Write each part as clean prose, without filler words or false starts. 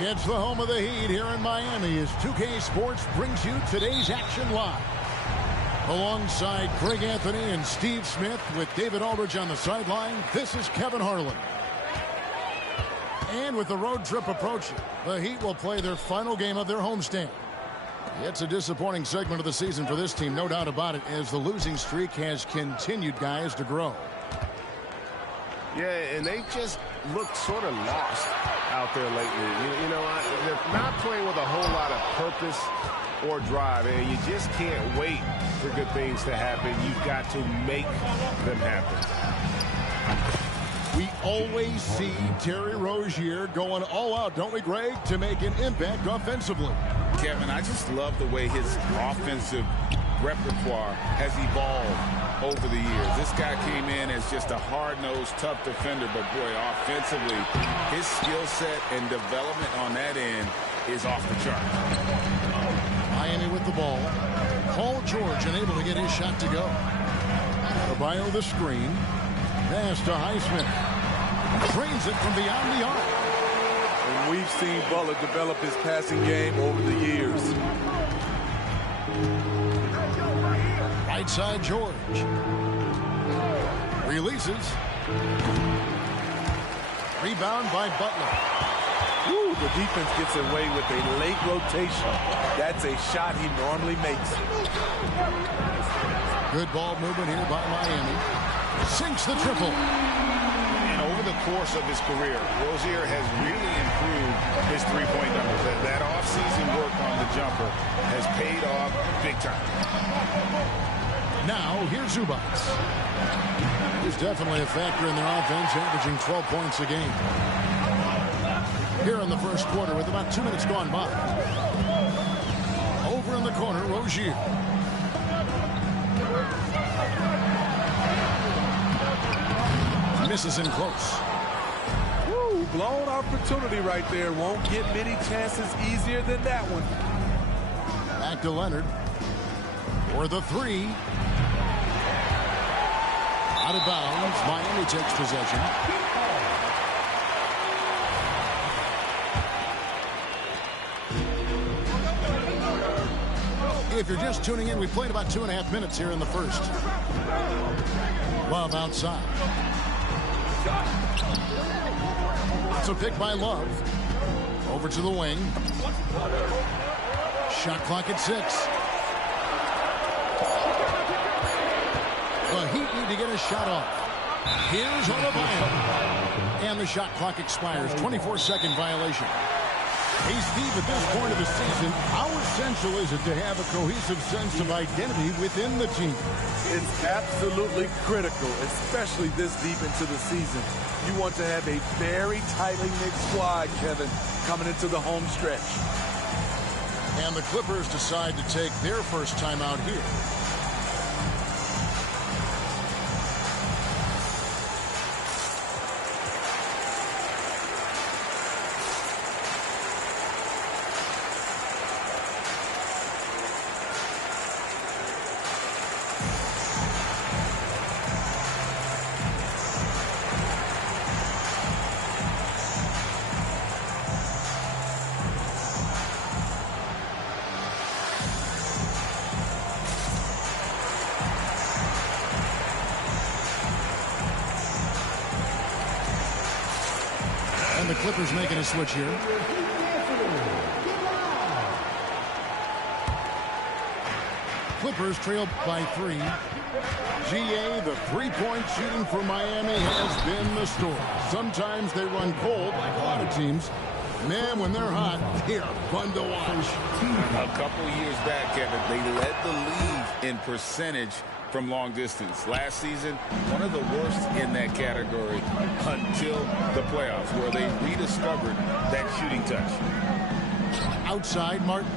It's the home of the Heat here in Miami as 2K Sports brings you today's action live. Alongside Craig Anthony and Steve Smith with David Aldridge on the sideline, this is Kevin Harlan. And with the road trip approaching, the Heat will play their final game of their homestand. It's a disappointing segment of the season for this team, no doubt about it, as the losing streak has continued, guys, to grow. Yeah, and they just looked sort of lost out there lately. You know, they're not playing with a whole lot of purpose or drive, and you just can't wait for good things to happen. You've got to make them happen. We always see Terry Rozier going all out, don't we, Greg, to make an impact offensively. Kevin, I just love the way his offensive repertoire has evolved over the years. This guy came in as just a hard-nosed, tough defender, but boy, offensively, his skill set and development on that end is off the chart. Miami with the ball. Paul George unable to get his shot to go. Adebayo the screen. Pass to Highsmith. Trains it from beyond the arc. And we've seen Butler develop his passing game over the years. Right side George. Releases. Rebound by Butler. Woo, the defense gets away with a late rotation. That's a shot he normally makes. Good ball movement here by Miami. Sinks the triple. And over the course of his career, Rozier has really improved his three-point numbers. That offseason work on the jumper has paid off big time. Now, here's Zubac. He's definitely a factor in their offense, averaging 12 points a game. Here in the first quarter with about 2 minutes gone by. Over in the corner, Rozier. Misses in close. Woo, blown opportunity right there. Won't get many chances easier than that one. Back to Leonard. For the three. Out of bounds. Miami takes possession. If you're just tuning in, we played about 2.5 minutes here in the first. Love outside. It's a pick by Love. Over to the wing. Shot clock at 6. The Heat need to get a shot off. Here's Adebayo. And the shot clock expires. 24-second violation. Hey, Steve, at this point of the season, how essential is it to have a cohesive sense of identity within the team? It's absolutely critical, especially this deep into the season. You want to have a very tightly knit squad, Kevin, coming into the home stretch. And the Clippers decide to take their first time out here. And the Clippers making a switch here. Clippers trail by 3. GA, the three-point shooting for Miami has been the story. Sometimes they run cold, like a lot of teams. Man, when they're hot, they are fun to watch. A couple years back, Kevin, they led the league in percentage from long distance. Last season, one of the worst in that category until the playoffs, where they rediscovered that shooting touch. Outside, Martin.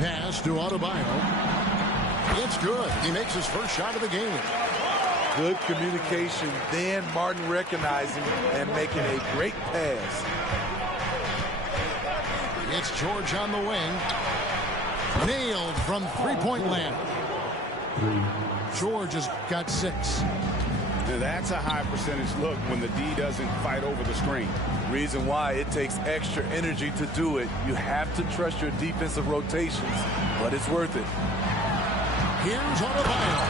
Pass to Adebayo. It's good. He makes his first shot of the game. Good communication. Then Martin recognizing and making a great pass. It's George on the wing. Nailed from three-point land. George has got 6. Now that's a high percentage look when the D doesn't fight over the screen. Reason why it takes extra energy to do it. You have to trust your defensive rotations, but it's worth it. Here's Adebayo.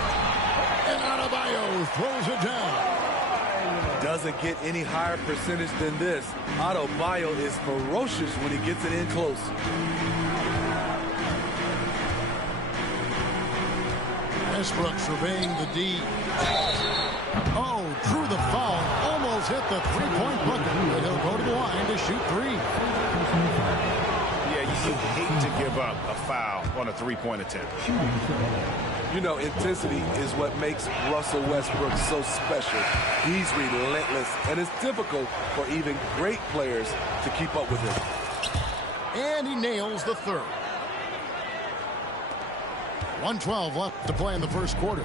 And Adebayo throws it down. Doesn't get any higher percentage than this. Adebayo is ferocious when he gets it in close. Westbrook surveying the D. Oh, drew the foul. Almost hit the three-point bucket. But he'll go to the line to shoot 3. Yeah, you hate to give up a foul on a three-point attempt. You know, intensity is what makes Russell Westbrook so special. He's relentless, and it's difficult for even great players to keep up with him. And he nails the third. 1:12 left to play in the first quarter.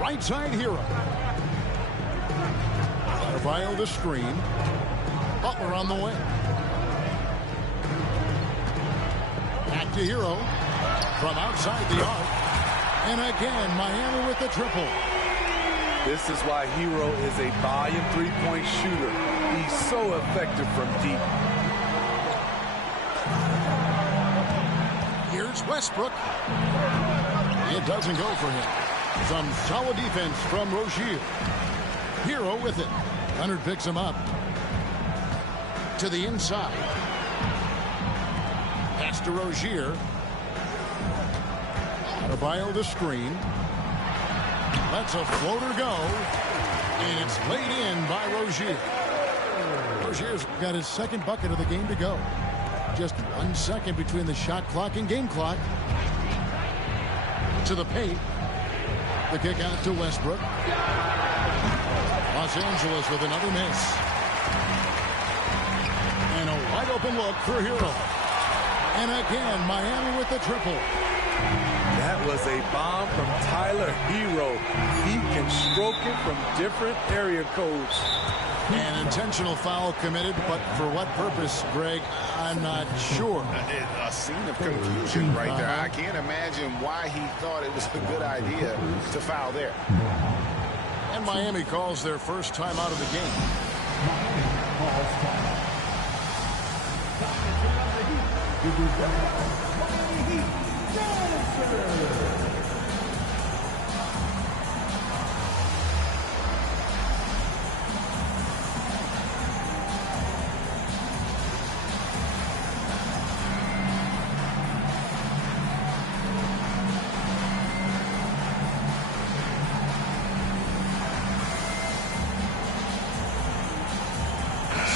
Right side Hero. Adebayo the screen. Butler on the wing. Back to Hero. From outside the arc. And again, Miami with the triple. This is why Hero is a volume three-point shooter. He's so effective from deep. Here's Westbrook. It doesn't go for him. Some solid defense from Rozier. Hero with it. Leonard picks him up. To the inside. Pass to Rozier. Adebayo the screen. Lets a floater go. And it's laid in by Rozier. Rozier's got his second bucket of the game to go. Just 1 second between the shot clock and game clock. To the paint. The kick out to Westbrook. Los Angeles with another miss. And a wide open look for Hero. And again, Miami with the triple. That was a bomb from Tyler Hero. He can stroke it from different area codes. An intentional foul committed, but for what purpose, Greg, I'm not sure. A scene of confusion right there. I can't imagine why he thought it was a good idea to foul there. And Miami calls their first time out of the game.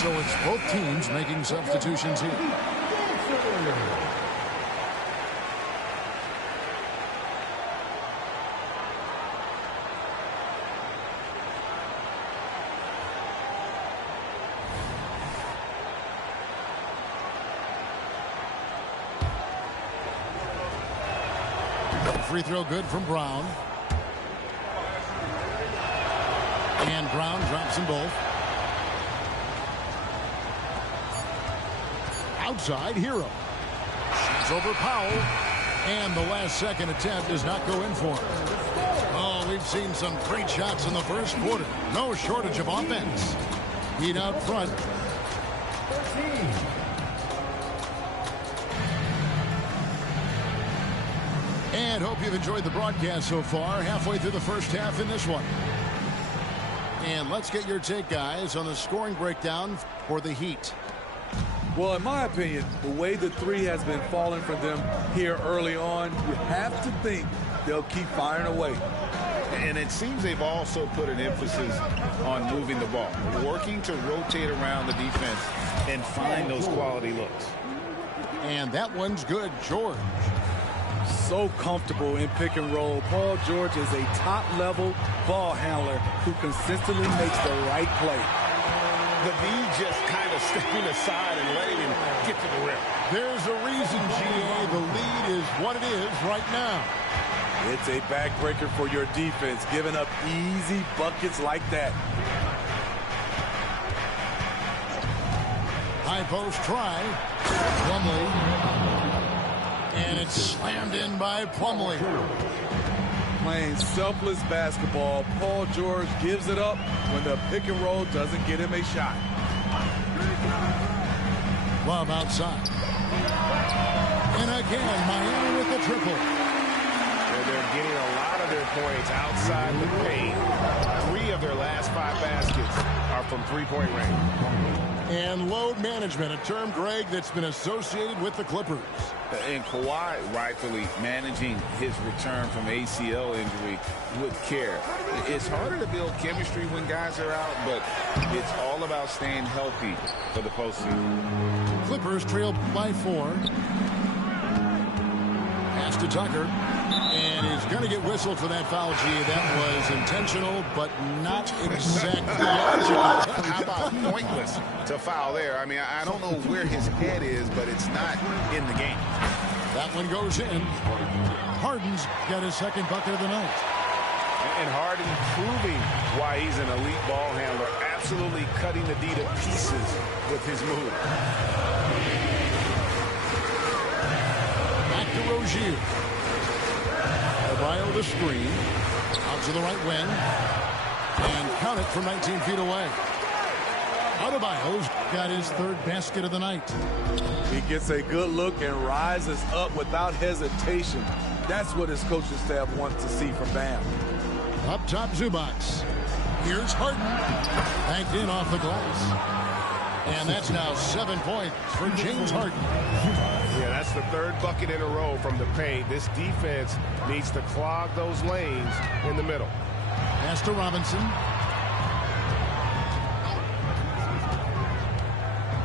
So it's both teams making substitutions here. Free throw good from Brown. And Brown drops them both. Outside Hero. Shoots over Powell. And the last second attempt does not go in for him. Oh, we've seen some great shots in the first quarter. No shortage of offense. Heat out front. 13. And hope you've enjoyed the broadcast so far. Halfway through the first half in this one. And let's get your take, guys, on the scoring breakdown for the Heat. Well, in my opinion, the way the three has been falling for them here early on, you have to think they'll keep firing away. And it seems they've also put an emphasis on moving the ball, working to rotate around the defense and find those quality looks. And that one's good, George. So comfortable in pick and roll. Paul George is a top-level ball handler who consistently makes the right play. The V just kind of stepping aside and letting him get to the rim. There's a reason, GA, the lead is what it is right now. It's a backbreaker for your defense, giving up easy buckets like that. High post try. Plumlee. And it's slammed in by Plumlee. Playing selfless basketball, Paul George gives it up when the pick and roll doesn't get him a shot. Love outside. And again, Miami with the triple. They're getting a lot of their points outside the paint. 3 of their last 5 baskets are from three-point range. And load management, a term, Greg, that's been associated with the Clippers. And Kawhi rightfully managing his return from ACL injury with care. It's harder to build chemistry when guys are out, but it's all about staying healthy for the postseason. Clippers trail by 4. Pass to Tucker. And he's going to get whistled for that foul, G. That was intentional, but not exactly logical. How about pointless to foul there? I mean, I don't know where his head is, but it's not in the game. That one goes in. Harden's got his second bucket of the night. And Harden proving why he's an elite ball handler, absolutely cutting the D to pieces with his move. Back to Rozier. Adebayo the screen. Out to the right wing. And count it from 19 feet away. Adebayo's got his third basket of the night. He gets a good look and rises up without hesitation. That's what his coaching staff wants to see from Bam. Up top, Zubac. Here's Harden. Banked in off the glass. And that's now 7 points for James Harden. Yeah, that's the third bucket in a row from the paint. This defense needs to clog those lanes in the middle. Pass to Robinson.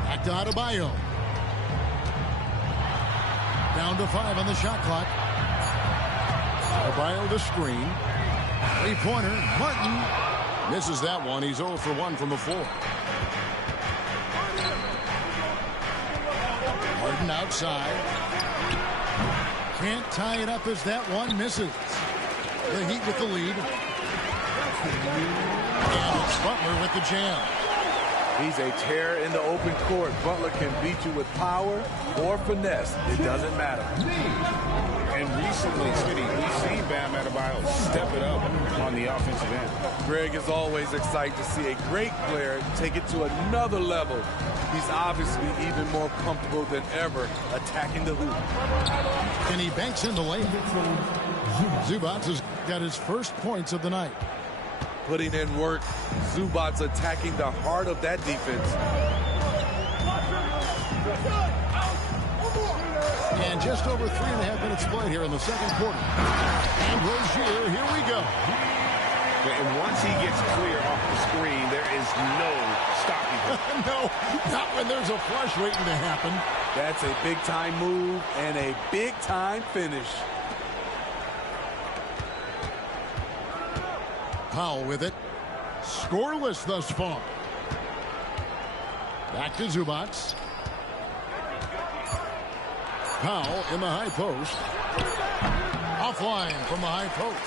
Back to Adebayo. Down to 5 on the shot clock. Adebayo the screen. Three-pointer. Martin misses that one. He's 0 for 1 from the floor. Harden outside. Can't tie it up as that one misses. The Heat with the lead. And it's Butler with the jam. He's a terror in the open court. Butler can beat you with power or finesse. It doesn't matter. And recently, Smitty, we've seen Bam Adebayo step it up on the offensive end. Greg is always excited to see a great player take it to another level. He's obviously even more comfortable than ever attacking the hoop. And he banks in the layup. Zubac has got his first points of the night. Putting in work, Zubac attacking the heart of that defense. And just over 3.5 minutes played here in the second quarter. And Rozier, here we go. And once he gets clear off the screen, there is no stopping him. No, not when there's a flush waiting to happen. That's a big-time move and a big-time finish. Powell with it. Scoreless thus far. Back to Zubac. Powell in the high post. Offline from the high post.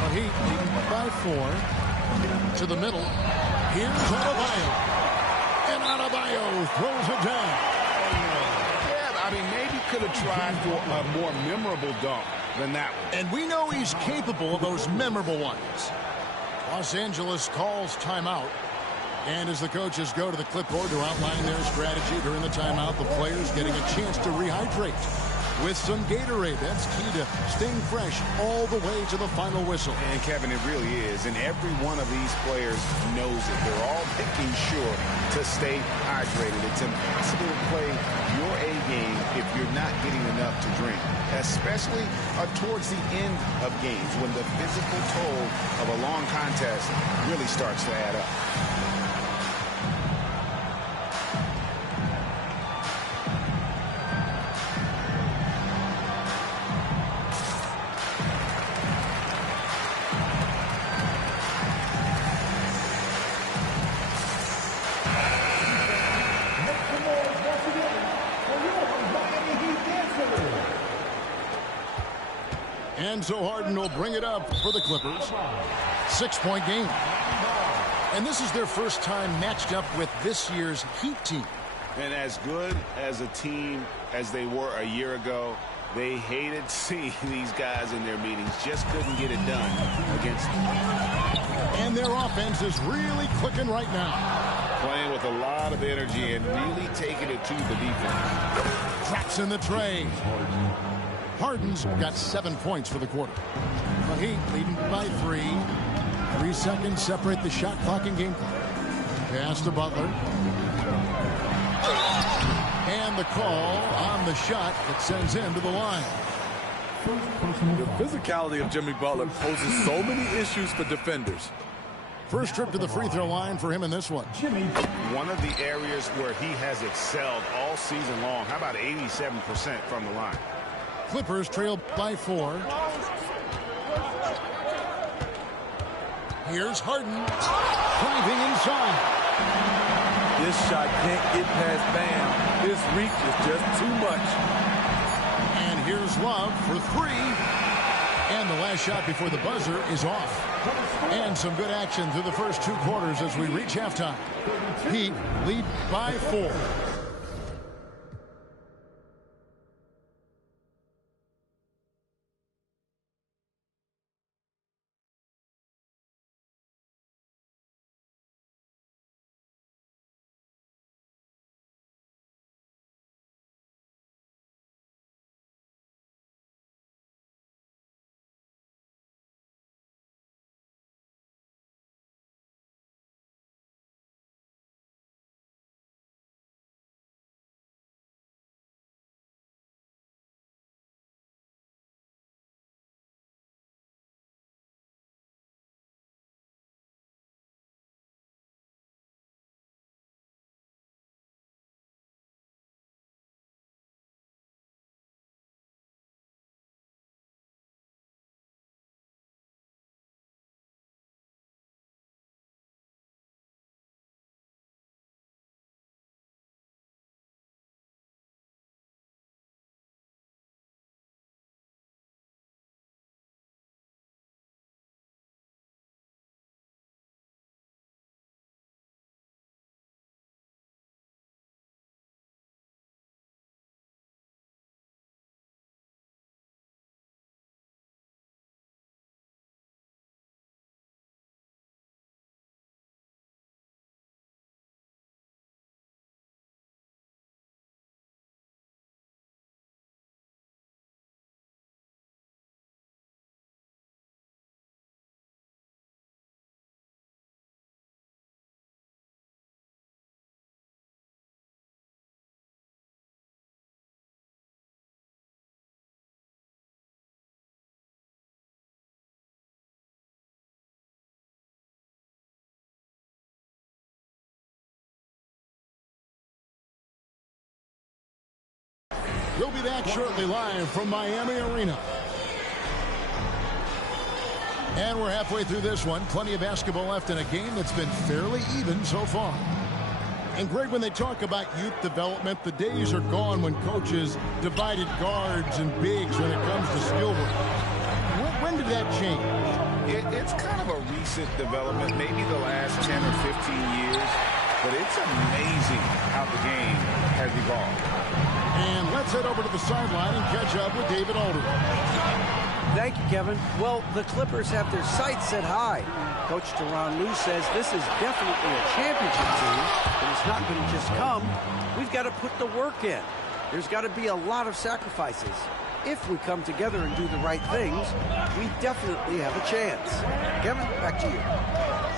The Heat leading by 4. To the middle. Here's Adebayo. And Adebayo throws it down. Yeah, I mean, maybe could have tried for a more memorable dunk than that one. And we know he's capable of those memorable ones. Los Angeles calls timeout. And as the coaches go to the clipboard to outline their strategy during the timeout, the players getting a chance to rehydrate with some Gatorade. That's key to staying fresh all the way to the final whistle. And Kevin, it really is. And every one of these players knows it. They're all making sure to stay hydrated. It's impossible to play your A game if you're not getting enough to drink, especially towards the end of games when the physical toll of a long contest really starts to add up. And so Harden will bring it up for the Clippers. 6-point game. And this is their first time matched up with this year's Heat team. And as good as a team as they were a year ago, they hated seeing these guys in their meetings. Just couldn't get it done against them. And their offense is really clicking right now. Playing with a lot of energy and really taking it to the defense. Drops in the tray. Harden's got 7 points for the quarter. The Heat leading by 3. 3 seconds separate the shot clock and game clock. Pass to Butler. And the call on the shot that sends him to the line. The physicality of Jimmy Butler poses so many issues for defenders. First trip to the free throw line for him in this one. One of the areas where he has excelled all season long. How about 87% from the line? Clippers trail by 4. Here's Harden driving inside. This shot can't get past Bam. His reach is just too much. And here's Love for 3. And the last shot before the buzzer is off. And some good action through the first 2 quarters as we reach halftime. Heat lead by 4. We'll be back shortly live from Miami Arena. And we're halfway through this one. Plenty of basketball left in a game that's been fairly even so far. And Greg, when they talk about youth development, the days are gone when coaches divided guards and bigs when it comes to skill work. When did that change? It's kind of a recent development, maybe the last 10 or 15 years. But it's amazing how the game has evolved. And let's head over to the sideline and catch up with David Alderman. Thank you, Kevin. Well, the Clippers have their sights set high. Coach Tyronn Lue says this is definitely a championship team, but it's not going to just come. We've got to put the work in. There's got to be a lot of sacrifices. If we come together and do the right things, we definitely have a chance. Kevin, back to you.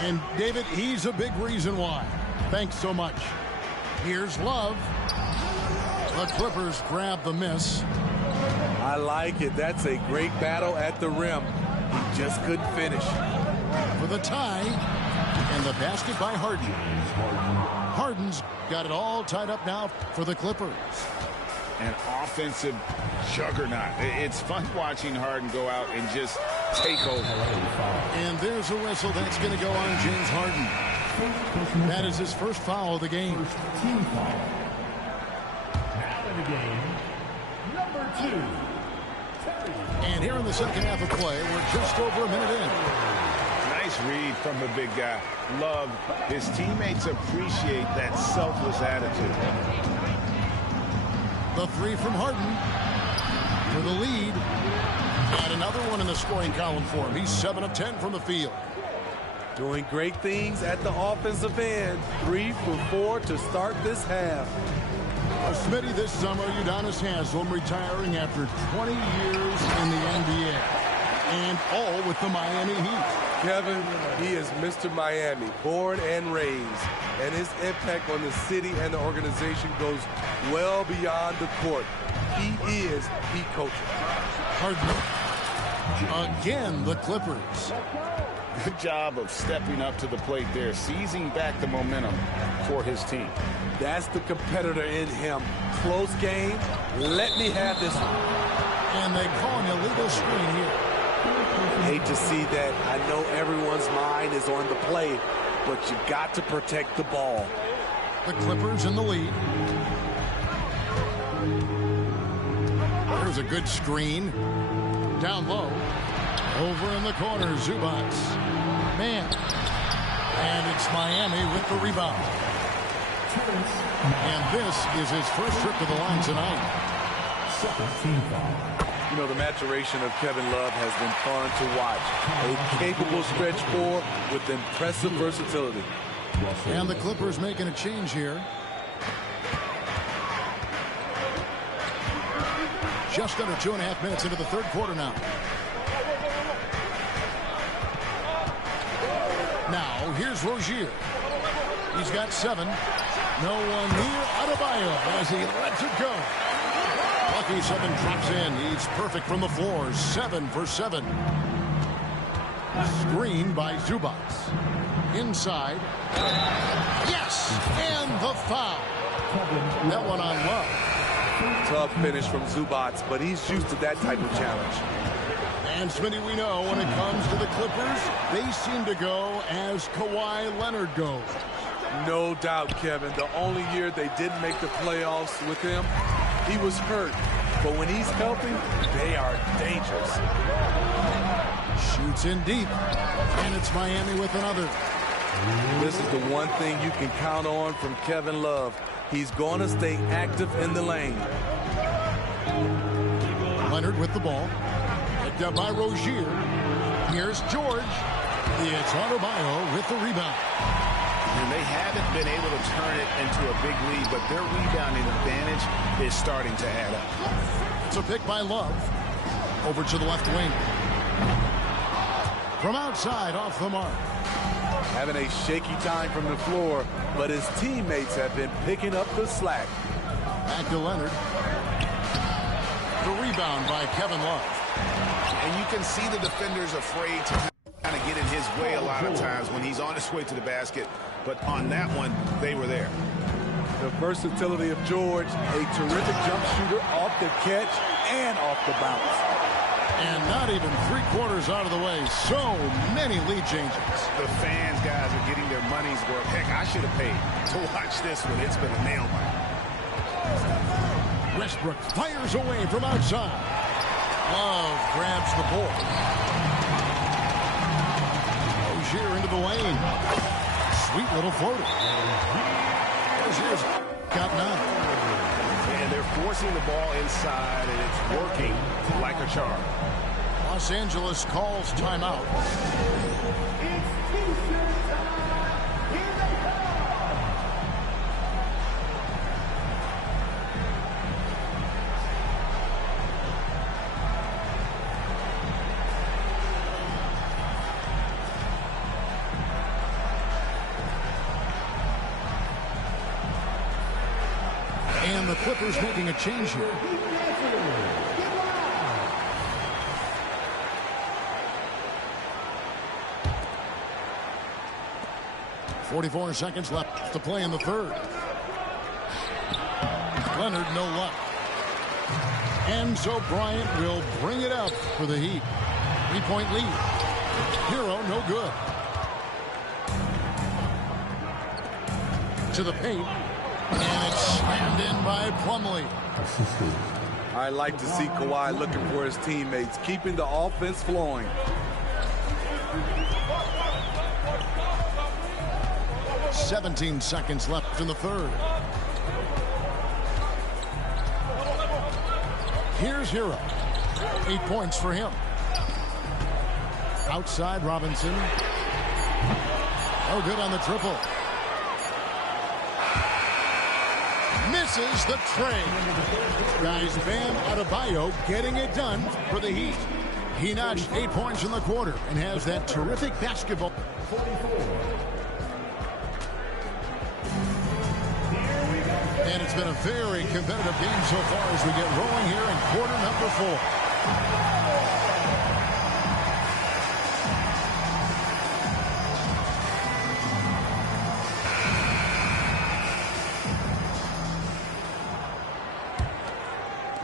And David, he's a big reason why. Thanks so much. Here's Love. The Clippers grab the miss. I like it. That's a great battle at the rim. He just couldn't finish. For the tie. And the basket by Harden. Harden's got it all tied up now for the Clippers. An offensive juggernaut. It's fun watching Harden go out and just take over. And there's a whistle that's going to go on James Harden. That is his first foul of the game. Team foul. Now in the game, number 2. And here in the second half of play, we're just over a minute in. Nice read from the big guy. Love. His teammates appreciate that selfless attitude. The three from Harden for the lead. And another one in the scoring column for him. He's 7 of 10 from the field. Doing great things at the offensive end. 3 for 4 to start this half. Smitty, this summer, Udonis Haslem retiring after 20 years in the NBA. And all with the Miami Heat. Kevin, he is Mr. Miami, born and raised. And his impact on the city and the organization goes well beyond the court. He is Heat coach. Harden. Again, the Clippers. Good job of stepping up to the plate there, seizing back the momentum for his team. That's the competitor in him. Close game. Let me have this one. And they call an illegal screen here. Hate to see that. I know everyone's mind is on the play, but you got to protect the ball. The Clippers in the lead. There's a good screen. Down low. Over in the corner, Zubac. Man. And it's Miami with the rebound. And this is his first trip to the line tonight. You know, the maturation of Kevin Love has been fun to watch. A capable stretch four with impressive versatility. And the Clippers making a change here. Just under 2.5 minutes into the third quarter now. Now, here's Rozier. He's got 7. No one near Adebayo as he lets it go. Lucky 7 drops in. He's perfect from the floor. 7 for 7. Screen by Zubac. Inside. Yes! And the foul. That one on Love. Tough finish from Zubac, but he's used to that type of challenge. And Smitty, we know when it comes to the Clippers, they seem to go as Kawhi Leonard goes. No doubt, Kevin. The only year they didn't make the playoffs with him, he was hurt. But when he's healthy, they are dangerous. Shoots in deep. And it's Miami with another. This is the one thing you can count on from Kevin Love. He's going to stay active in the lane. Leonard with the ball. Picked up by Rozier. Here's George. It's Adebayo with the rebound. And they haven't been able to turn it into a big lead, but their rebounding advantage is starting to add up. It's a pick by Love. Over to the left wing. From outside, off the mark. Having a shaky time from the floor, but his teammates have been picking up the slack. Back to Leonard. The rebound by Kevin Love. And you can see the defenders afraid to kind of get in his way a lot of times when he's on his way to the basket. But on that one, they were there. The versatility of George, a terrific jump shooter off the catch and off the bounce. And not even 3/4 out of the way. So many lead changes. The fans, guys, are getting their money's worth. Heck, I should have paid to watch this one. It's been a nail biter. Westbrook fires away from outside. Love grabs the ball. Rozier into the lane. Sweet little floater. Rozier's got 9. And they're forcing the ball inside, and it's working like a charm. Los Angeles calls timeout. And the Clippers making a change here. .44 seconds left to play in the third. Leonard, no luck. And so Bryant will bring it up for the Heat. 3-point lead. Hero, no good. To the paint. And it's slammed in by Plumlee. I like to see Kawhi looking for his teammates, keeping the offense flowing. "17 seconds left in the third. Here's Che0. 8 points for him. Outside Robinson. No good on the triple. Misses the tray. Guys, Bam Adebayo getting it done for the Heat. He notched 8 points in the quarter and has that terrific basketball. And it's been a very competitive game so far as we get rolling here in quarter number 4.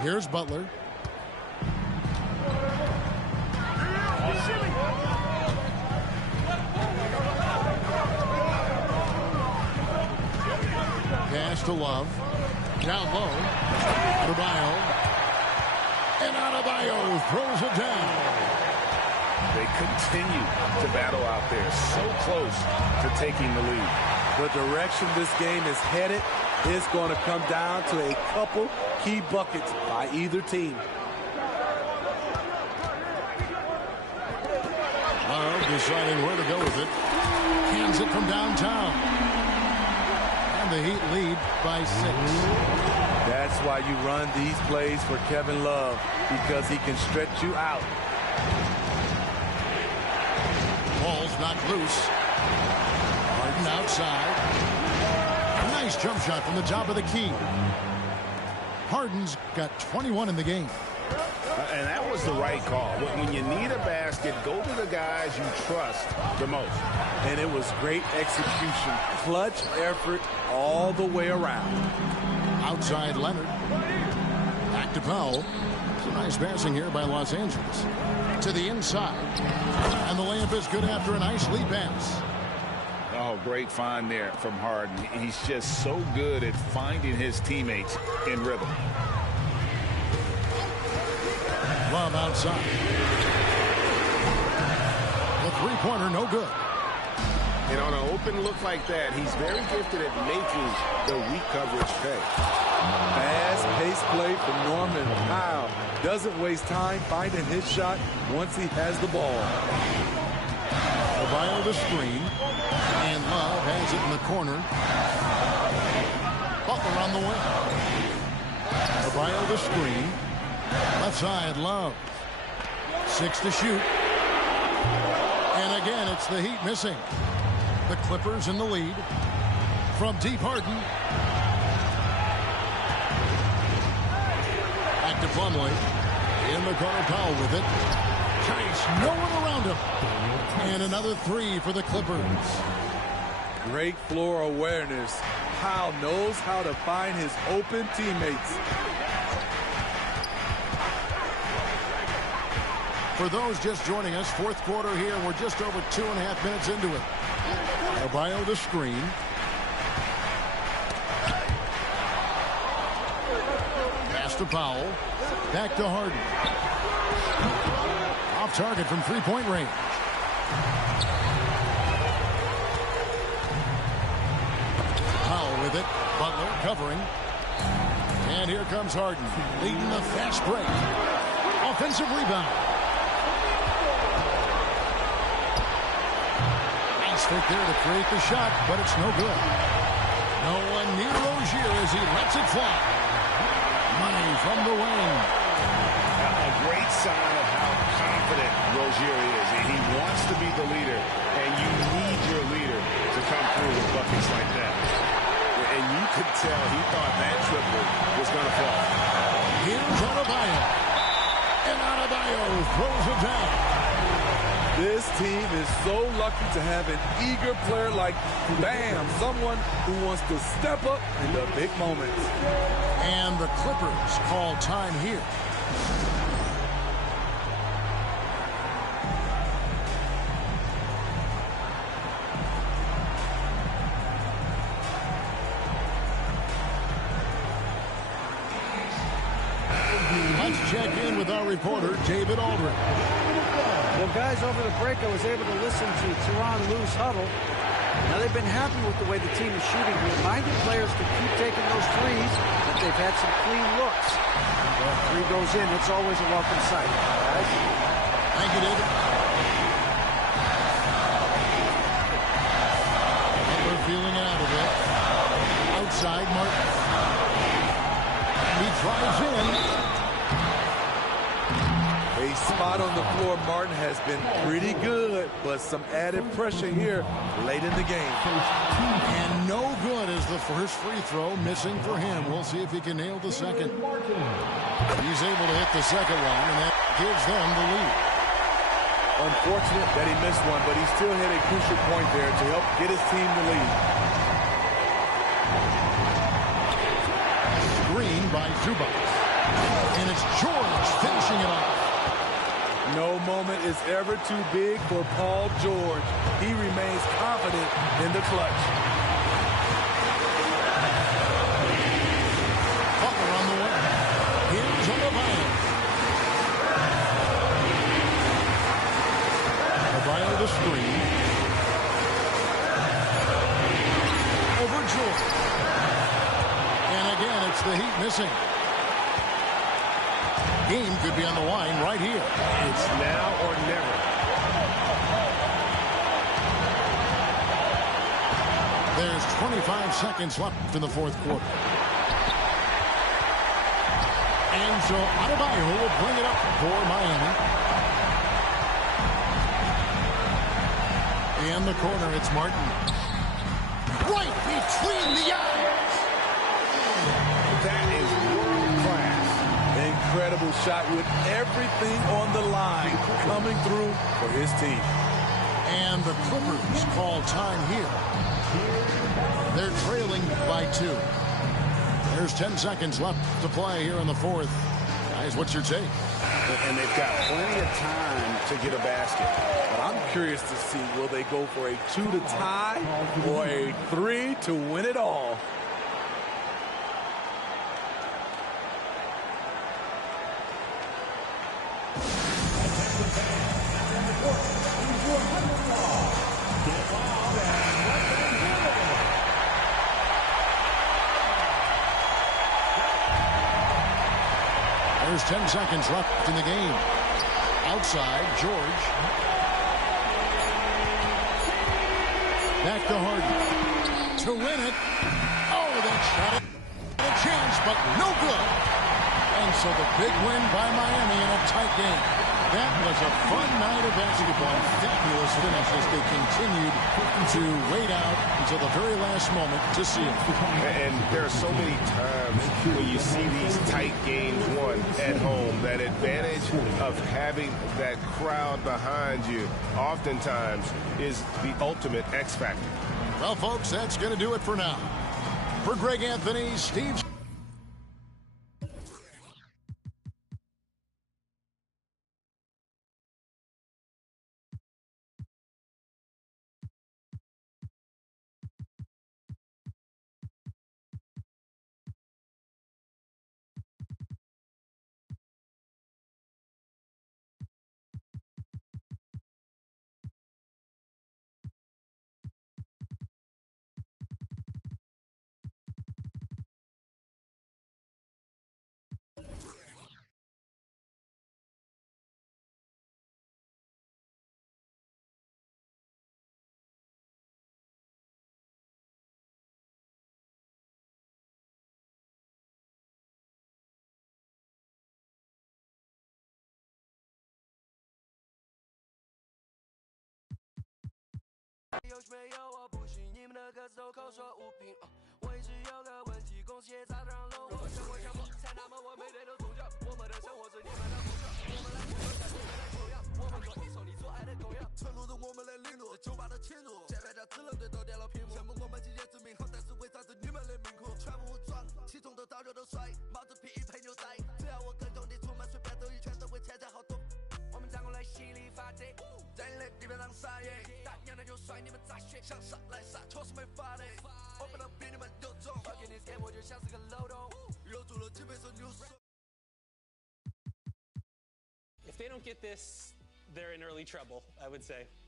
Here's Butler. Pass to Love. Down low. Adebayo. And Adebayo throws it down. They continue to battle out there, so close to taking the lead. The direction this game is headed is going to come down to a couple key buckets by either team. Love deciding where to go with it. Hands it from downtown. And the Heat lead by 6. That's why you run these plays for Kevin Love, because he can stretch you out. Ball's knocked loose. Harden outside. A nice jump shot from the top of the key. Harden's got 21 in the game. And that was the right call. When you need a basket, go to the guys you trust the most. And it was great execution. Clutch effort all the way around. Outside Leonard. Back to Powell. Some nice passing here by Los Angeles. To the inside. And the layup is good after a nice lead pass. Oh, great find there from Harden. He's just so good at finding his teammates in rhythm. Love outside. The three-pointer, no good. And on an open look like that, he's very gifted at making the weak coverage pay. Fast-paced play from Norman Powell. Doesn't waste time finding his shot once he has the ball. Adebayo the screen. And Love has it in the corner. Butler on the wing. Adebayo the screen. Left side, Love. 6 to shoot. And again, it's the Heat missing. The Clippers in the lead. From deep, Harden. Back to Plumlee. In the corner, Powell with it. Tice, no one around him. And another 3 for the Clippers. Great floor awareness. Powell knows how to find his open teammates. For those just joining us, fourth quarter here. We're just over 2.5 minutes into it. Adebayo the screen. Pass to Powell. Back to Harden. Off target from three-point range. Powell with it. Butler covering. And here comes Harden, leading the fast break. Offensive rebound. Nice fit there to create the shot, but it's no good. No one near Rozier as he lets it fly. Money from the wing. A great sign of how confident Rozier is. He wants to be the leader, and you need your leader to come through with buckets like that. And you could tell he thought that triple was going to fall. Here's Adebayo. And Adebayo throws it down. This team is so lucky to have an eager player like Bam, someone who wants to step up in the big moments. And the Clippers call time here. Let's check in with our reporter, David Aldridge. Well, guys, over the break, I was able to listen to Tyronn Lue's huddle. Now, they've been happy with the way the team is shooting. He reminded players to keep taking those threes, that they've had some clean looks. Well, if three goes in, it's always a welcome sight. Guys? Thank you, David. Butler feeling out of it. Outside, Martin. He drives in. A spot on the floor. Martin has been pretty good, but some added pressure here late in the game. And no good as the first free throw missing for him. We'll see if he can nail the second. He's able to hit the second one, and that gives them the lead. Unfortunate that he missed one, but he still hit a crucial point there to help get his team the lead. Screen by Zubac. And it's George finishing it off. No moment is ever too big for Paul George. He remains confident in the clutch. Butler on the way. Here's Adebayo. Adebayo the screen. Over George. And again, it's the Heat missing. Game could be on the line right here. It's now or never. There's 25 seconds left in the fourth quarter. And so Adebayo will bring it up for Miami. In the corner, it's Martin. Right between the eyes. That is world-class. Incredible shot with everything on the line coming through for his team. And the Clippers call time here. They're trailing by 2. There's 10 seconds left to play here in the fourth. Guys, what's your take? And they've got plenty of time to get a basket. But I'm curious to see, will they go for a 2 to tie or a 3 to win it all? There's 10 seconds left in the game. Outside, George. Back to Harden. To win it. Oh, that shot it. A chance, but no good. And so the big win by Miami in a tight game. That was a fun night of basketball. Fabulous finish as they continued to wait out until the very last moment to see it. And there are so many times when you see these tight games won at home, that advantage of having that crowd behind you oftentimes is the ultimate X factor. Well, folks, that's going to do it for now. For Greg Anthony, Steve... look at this, they're in early trouble, I would say.